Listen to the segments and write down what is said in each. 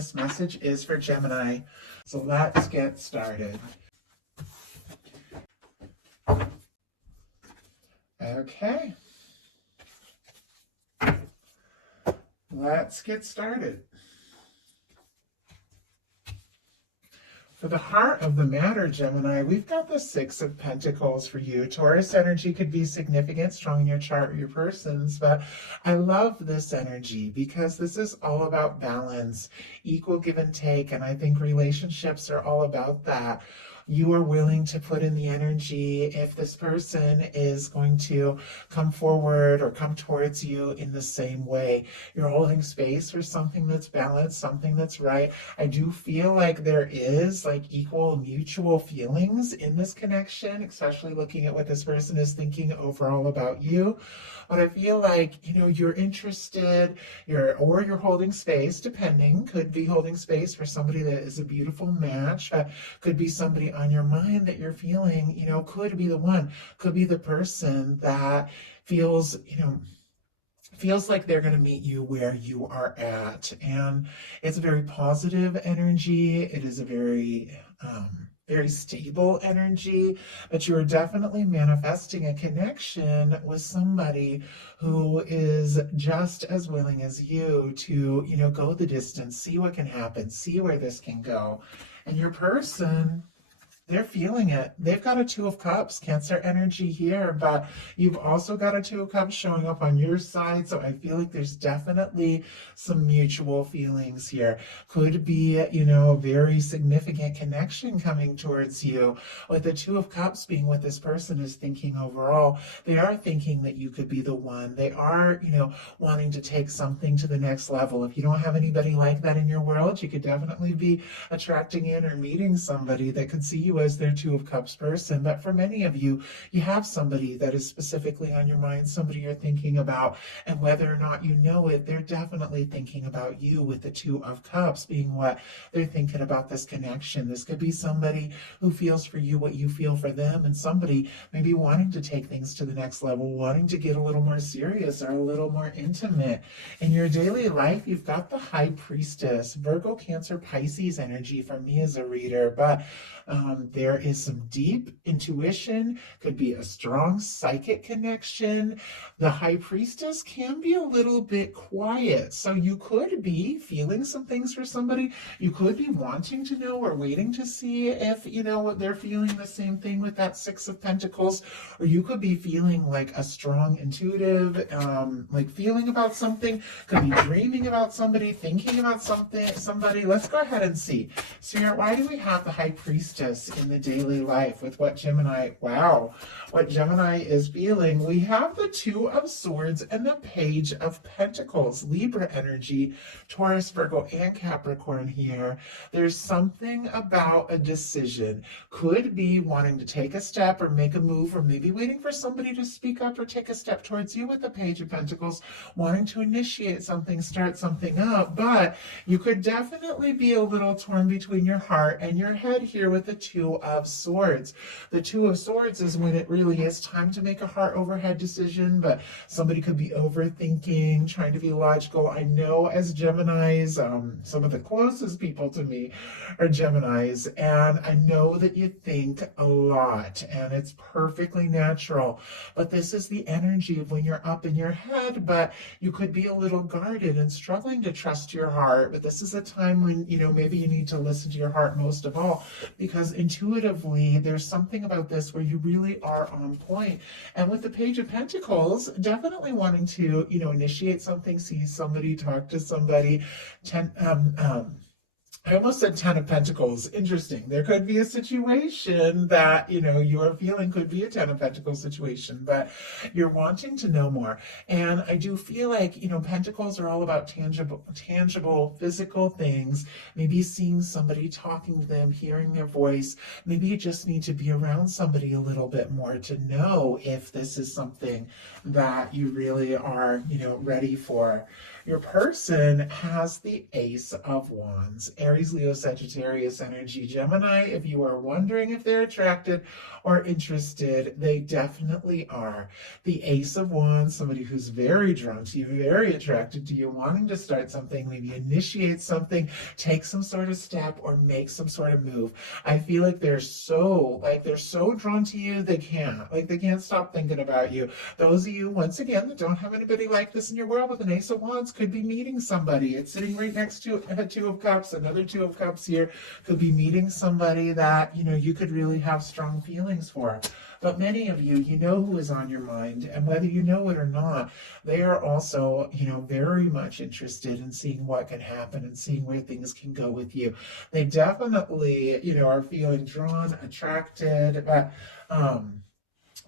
this message is for Gemini. So let's get started. Okay. Let's get started. For the heart of the matter, Gemini, we've got the Six of Pentacles for you. Taurus energy could be significant, strong in your chart or your person's, but I love this energy because this is all about balance, equal give and take, and I think relationships are all about that. You are willing to put in the energy if this person is going to come forward or come towards you in the same way. You're holding space for something that's balanced, something that's right. I do feel like there is like equal mutual feelings in this connection, especially looking at what this person is thinking overall about you. But I feel like, you're interested, you're holding space, depending, could be holding space for somebody that is a beautiful match, could be somebody on your mind that you're feeling, could be the one, could be the person that feels like they're going to meet you where you are at. And it's a very positive energy. It is a very stable energy, but you are definitely manifesting a connection with somebody who is just as willing as you to, go the distance, see what can happen, see where this can go. And your person, they're feeling it. They've got a Two of Cups, Cancer energy here, but you've also got a Two of Cups showing up on your side. So I feel like there's definitely some mutual feelings here. Could be, a very significant connection coming towards you. With the Two of Cups being what this person is thinking overall, they are thinking that you could be the one. They are, wanting to take something to the next level. If you don't have anybody like that in your world, you could definitely be attracting in or meeting somebody that could see you as their Two of Cups person. But for many of you, you have somebody that is specifically on your mind, somebody you're thinking about, and whether or not you know it, they're definitely thinking about you with the Two of Cups being what they're thinking about this connection. This could be somebody who feels for you what you feel for them, and somebody maybe wanting to take things to the next level, wanting to get a little more serious or a little more intimate. In your daily life, you've got the High Priestess, Virgo, Cancer, Pisces energy for me as a reader, but there is some deep intuition, could be a strong psychic connection. The High Priestess can be a little bit quiet, so you could be feeling some things for somebody. You could be wanting to know or waiting to see if, they're feeling the same thing with that Six of Pentacles, or you could be feeling like a strong intuitive, like feeling about something, could be dreaming about somebody, thinking about somebody. Let's go ahead and see. So why do we have the High Priestess in the daily life with what Gemini is feeling? We have the Two of Swords and the Page of Pentacles, Libra energy, Taurus, Virgo, and Capricorn here. There's something about a decision. Could be wanting to take a step or make a move, or maybe waiting for somebody to speak up or take a step towards you with the Page of Pentacles, wanting to initiate something, start something up. But you could definitely be a little torn between your heart and your head here with the Two of Swords. The Two of Swords is when it really is time to make a heart over head decision, but somebody could be overthinking, trying to be logical. I know as Geminis, some of the closest people to me are Geminis, and I know that you think a lot, and it's perfectly natural. But this is the energy of when you're up in your head, but you could be a little guarded and struggling to trust your heart. But this is a time when, maybe you need to listen to your heart most of all, because intuitively there's something about this where you really are on point. And with the Page of Pentacles, definitely wanting to, initiate something, see somebody, talk to somebody. I almost said Ten of Pentacles. Interesting. There could be a situation that, you are feeling could be a Ten of Pentacles situation, but you're wanting to know more. And I do feel like, Pentacles are all about tangible, physical things. Maybe seeing somebody, talking to them, hearing their voice. Maybe you just need to be around somebody a little bit more to know if this is something that you really are, ready for. Your person has the Ace of Wands, Aries, Leo, Sagittarius energy. Gemini, if you are wondering if they're attracted or interested, they definitely are. The Ace of Wands, somebody who's very drawn to you, very attracted to you, wanting to start something, maybe initiate something, take some sort of step, or make some sort of move. I feel like they're so drawn to you, they can't stop thinking about you. Those of you, once again, that don't have anybody like this in your world with an Ace of Wands could be meeting somebody. It's sitting right next to a Two of Cups, another Two of Cups here, could be meeting somebody that, you could really have strong feelings for. But many of you, you know who is on your mind, and whether you know it or not, they are also, very much interested in seeing what can happen and seeing where things can go with you. They definitely, are feeling drawn, attracted,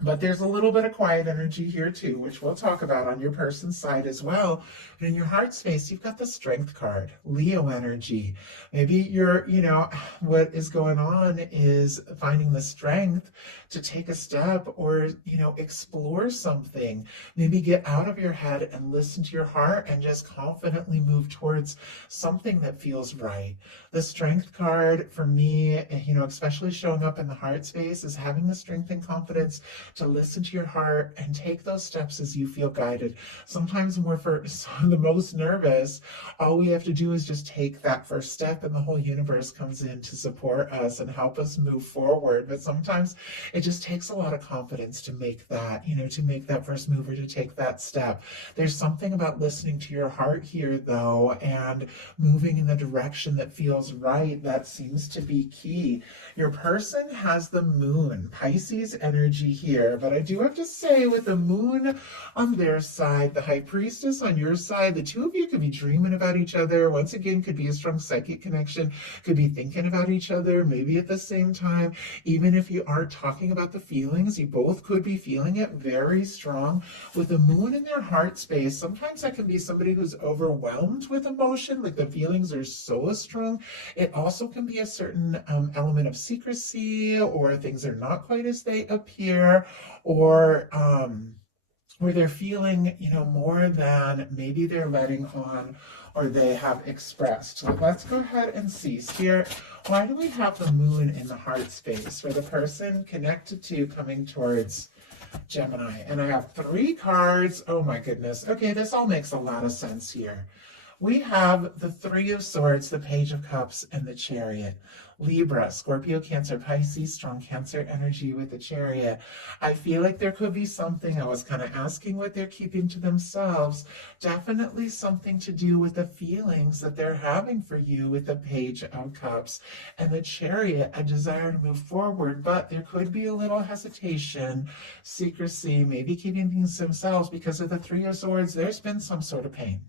but there's a little bit of quiet energy here too, which we'll talk about on your person's side as well. But in your heart space, you've got the Strength card, Leo energy. Maybe what is going on is finding the strength to take a step or, explore something. Maybe get out of your head and listen to your heart and just confidently move towards something that feels right. The Strength card for me, especially showing up in the heart space, is having the strength and confidence to listen to your heart and take those steps as you feel guided. Sometimes when we're the most nervous, all we have to do is just take that first step and the whole universe comes in to support us and help us move forward. But sometimes it just takes a lot of confidence to make that, to make that first move or to take that step. There's something about listening to your heart here though, and moving in the direction that feels right that seems to be key. Your person has the Moon, Pisces energy here, but I do have to say, with the Moon on their side, the High Priestess on your side, the two of you could be dreaming about each other. Once again, could be a strong psychic connection, could be thinking about each other, maybe at the same time. Even if you aren't talking about the feelings, you both could be feeling it very strong. With the Moon in their heart space, sometimes that can be somebody who's overwhelmed with emotion, like the feelings are so strong. It also can be a certain element of secrecy, or things are not quite as they appear, or where they're feeling, more than maybe they're letting on or they have expressed. So let's go ahead and see here. Why do we have the Moon in the heart space for the person connected to coming towards Gemini? And I have 3 cards. Oh my goodness. Okay, this all makes a lot of sense here. We have the 3 of Swords, the Page of Cups, and the Chariot. Libra, Scorpio, Cancer, Pisces, strong Cancer energy with the Chariot. I feel like there could be something, I was kind of asking what they're keeping to themselves, definitely something to do with the feelings that they're having for you with the Page of Cups and the Chariot, a desire to move forward, but there could be a little hesitation, secrecy, maybe keeping things to themselves because of the 3 of Swords. There's been some sort of pain.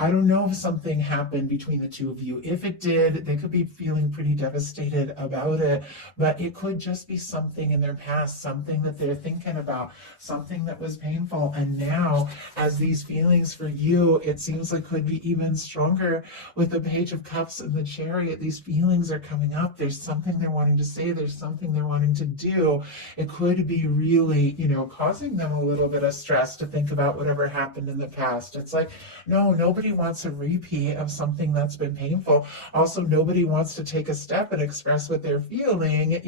I don't know if something happened between the two of you. If it did, they could be feeling pretty devastated about it, but it could just be something in their past, something that they're thinking about, something that was painful. And now, as these feelings for you, it seems like could be even stronger with the Page of Cups and the Chariot. These feelings are coming up. There's something they're wanting to say. There's something they're wanting to do. It could be really, causing them a little bit of stress to think about whatever happened in the past. It's like, no, nobody wants a repeat of something that's been painful. Also, nobody wants to take a step and express what they're feeling,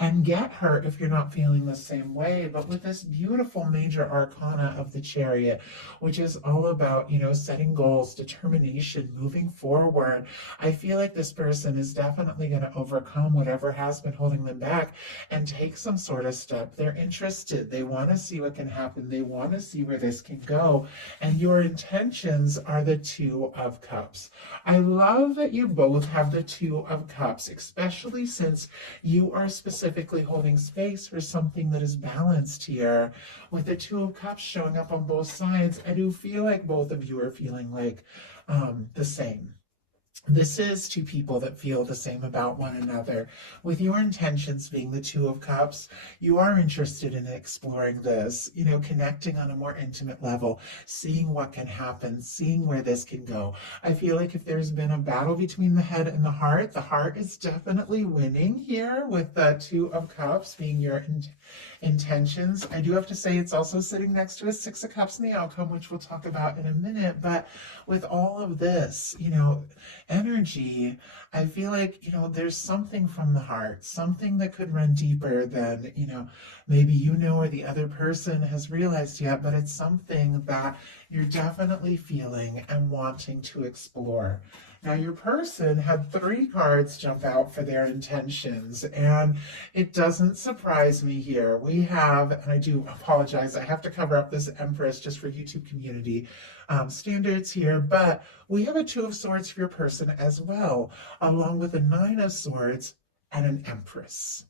and get hurt if you're not feeling the same way. But with this beautiful major arcana of the Chariot, which is all about, setting goals, determination, moving forward, I feel like this person is definitely going to overcome whatever has been holding them back and take some sort of step. They're interested. They want to see what can happen. They want to see where this can go. And your intentions are the 2 of Cups. I love that you both have the 2 of Cups, especially since you are specifically holding space for something that is balanced here. With the 2 of Cups showing up on both sides, I do feel like both of you are feeling like the same. This is two people that feel the same about one another. With your intentions being the Two of Cups, you are interested in exploring this, connecting on a more intimate level, seeing what can happen, seeing where this can go. I feel like if there's been a battle between the heart is definitely winning here with the Two of Cups being your intentions. I do have to say it's also sitting next to a Six of Cups in the outcome, which we'll talk about in a minute. But with all of this, energy, I feel like, there's something from the heart, something that could run deeper than, maybe or the other person has realized yet, but it's something that you're definitely feeling and wanting to explore. Now, your person had 3 cards jump out for their intentions, and it doesn't surprise me here. We have, and I do apologize, I have to cover up this Empress just for YouTube community standards here, but we have a Two of Swords for your person as well, along with a Nine of Swords and an Empress.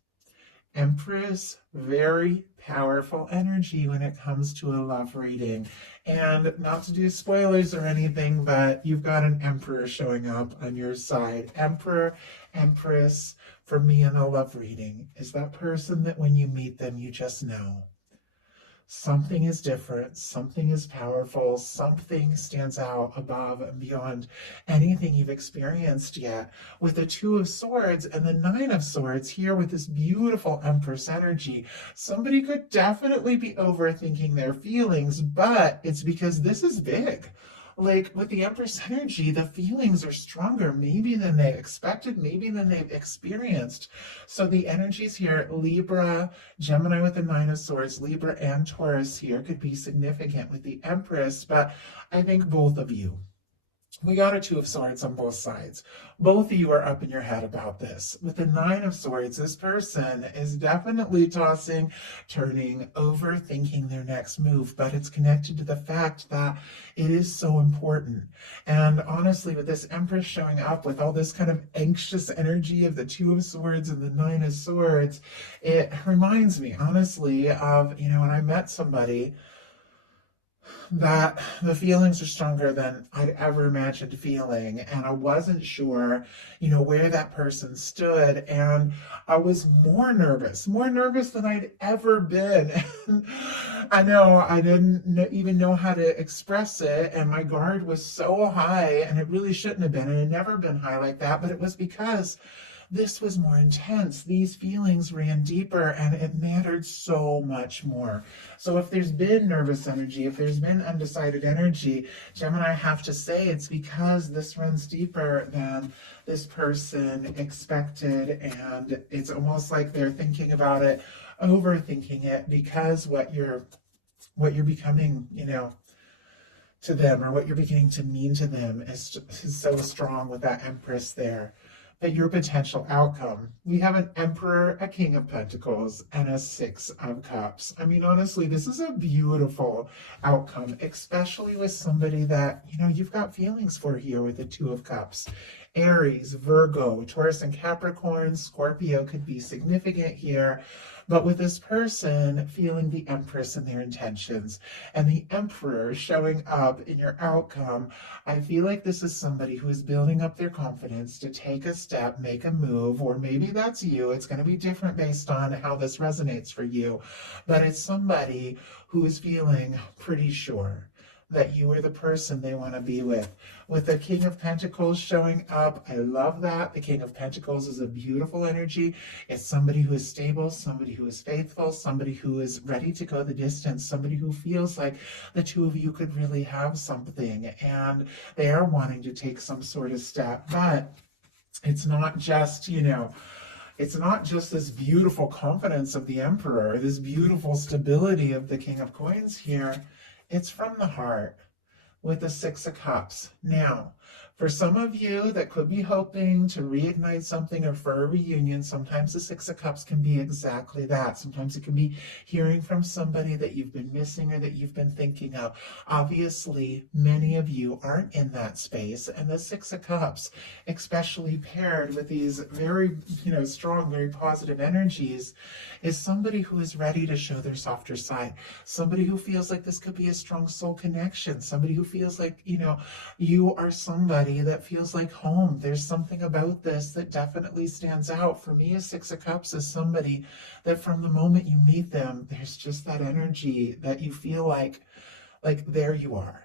Empress, very powerful energy when it comes to a love reading. And not to do spoilers or anything, but you've got an Emperor showing up on your side. Emperor, Empress, for me in a love reading, is that person that when you meet them, you just know. Something is different, something is powerful, something stands out above and beyond anything you've experienced yet. With the Two of Swords and the Nine of Swords here with this beautiful Empress energy, somebody could definitely be overthinking their feelings, but it's because this is big. Like with the Empress energy, the feelings are stronger, maybe than they expected, maybe than they've experienced. So the energies here, Libra, Gemini with the Nine of Swords, Libra and Taurus here could be significant with the Empress, but I think both of you, we got a Two of Swords on both sides. Both of you are up in your head about this. With the Nine of Swords, this person is definitely tossing, turning, overthinking their next move, but it's connected to the fact that it is so important. And honestly, with this Empress showing up with all this kind of anxious energy of the Two of Swords and the Nine of Swords, it reminds me, honestly, of, when I met somebody that the feelings are stronger than I'd ever imagined feeling. And I wasn't sure, where that person stood. And I was more nervous than I'd ever been. And I know I didn't even know how to express it. And my guard was so high, and it really shouldn't have been. And it had never been high like that. But it was because this was more intense. These feelings ran deeper, and it mattered so much more. So if there's been nervous energy, if there's been undecided energy, Gemini, I have to say it's because this runs deeper than this person expected, and it's almost like they're thinking about it, overthinking it, because what you're becoming, to them, or what you're beginning to mean to them is so strong with that Empress there. But your potential outcome, we have an Emperor, a King of Pentacles, and a Six of Cups. I mean, honestly, this is a beautiful outcome, especially with somebody that, you've got feelings for here with the Two of Cups. Aries, Virgo, Taurus, and Capricorn, Scorpio could be significant here. But with this person feeling the Empress in their intentions and the Emperor showing up in your outcome, I feel like this is somebody who is building up their confidence to take a step, make a move, or maybe that's you. It's going to be different based on how this resonates for you. But it's somebody who is feeling pretty sure that you are the person they want to be with. With the King of Pentacles showing up, I love that. The King of Pentacles is a beautiful energy. It's somebody who is stable, somebody who is faithful, somebody who is ready to go the distance, somebody who feels like the two of you could really have something, and they are wanting to take some sort of step. But it's not just, it's not just this beautiful confidence of the Emperor, this beautiful stability of the King of Coins here. It's from the heart with the Six of Cups. Now, for some of you that could be hoping to reignite something or for a reunion, sometimes the Six of Cups can be exactly that. Sometimes it can be hearing from somebody that you've been missing or that you've been thinking of. Obviously, many of you aren't in that space, and the Six of Cups, especially paired with these very, strong, very positive energies, is somebody who is ready to show their softer side. Somebody who feels like this could be a strong soul connection. Somebody who feels like, you are somebody somebody that feels like home. There's something about this that definitely stands out. For me, a Six of Cups is somebody that from the moment you meet them, there's just that energy that you feel like there you are.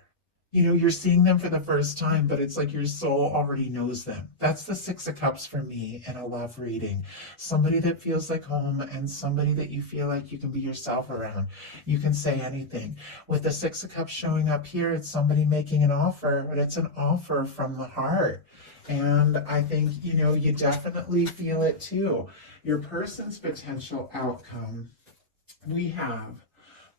You're seeing them for the first time, but it's like your soul already knows them. That's the Six of Cups for me in a love reading. Somebody that feels like home and somebody that you feel like you can be yourself around. You can say anything. With the Six of Cups showing up here, it's somebody making an offer, but it's an offer from the heart. And I think, you definitely feel it too. Your person's potential outcome. We have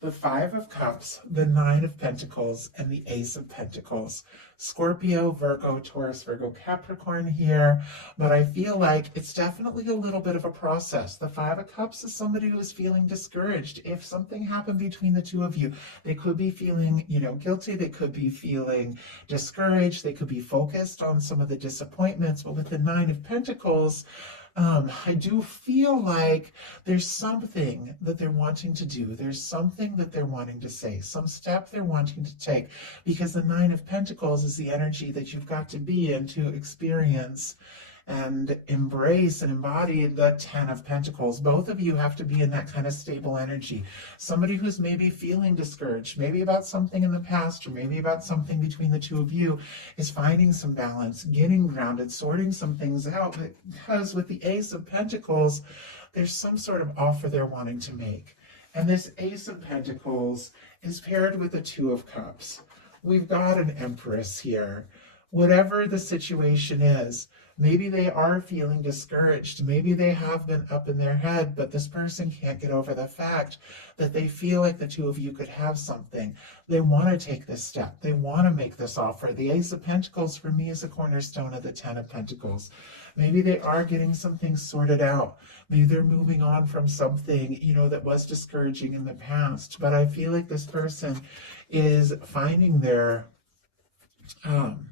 the Five of Cups, the Nine of Pentacles, and the Ace of Pentacles. Scorpio, Virgo, Taurus, Virgo, Capricorn here, but I feel like it's definitely a little bit of a process. The Five of Cups is somebody who is feeling discouraged. If something happened between the two of you, they could be feeling, guilty. They could be feeling discouraged. They could be focused on some of the disappointments. But with the Nine of Pentacles, I do feel like there's something that they're wanting to do. There's something that they're wanting to say, some step they're wanting to take, because the Nine of Pentacles is the energy that you've got to be in to experience and embrace and embody the Ten of Pentacles. Both of you have to be in that kind of stable energy. Somebody who's maybe feeling discouraged, maybe about something in the past, or maybe about something between the two of you, is finding some balance, getting grounded, sorting some things out. Because with the Ace of Pentacles, there's some sort of offer they're wanting to make. And this Ace of Pentacles is paired with the Two of Cups. We've got an Empress here. Whatever the situation is, maybe they are feeling discouraged. Maybe they have been up in their head, but this person can't get over the fact that they feel like the two of you could have something. They want to take this step. They want to make this offer. The Ace of Pentacles for me is a cornerstone of the Ten of Pentacles. Maybe they are getting some things sorted out. Maybe they're moving on from something, that was discouraging in the past. But I feel like this person is finding their own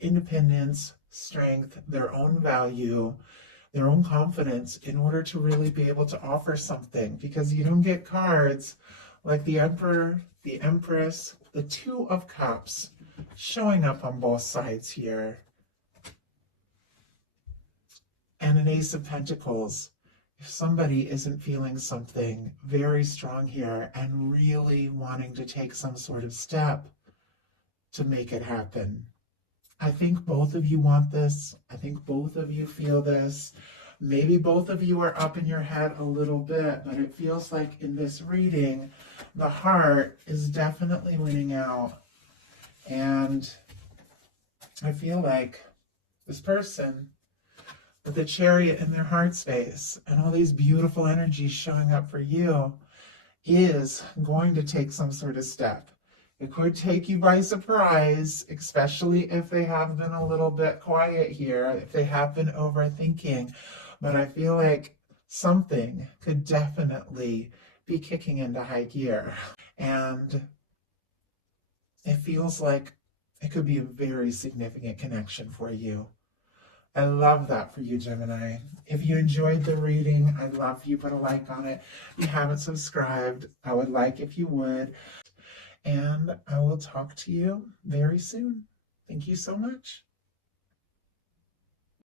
independence, strength, their own value, their own confidence in order to really be able to offer something, because you don't get cards like the Emperor, the Empress, the Two of Cups showing up on both sides here, and an Ace of Pentacles. If somebody isn't feeling something very strong here and really wanting to take some sort of step to make it happen, I think both of you want this. I think both of you feel this. Maybe both of you are up in your head a little bit, but it feels like in this reading, the heart is definitely winning out. And I feel like this person with the Chariot in their heart space and all these beautiful energies showing up for you is going to take some sort of step. It could take you by surprise, especially if they have been a little bit quiet here, if they have been overthinking. But I feel like something could definitely be kicking into high gear. And it feels like it could be a very significant connection for you. I love that for you, Gemini. If you enjoyed the reading, I'd love if you put a like on it. If you haven't subscribed, I would like if you would. And I will talk to you very soon. Thank you so much.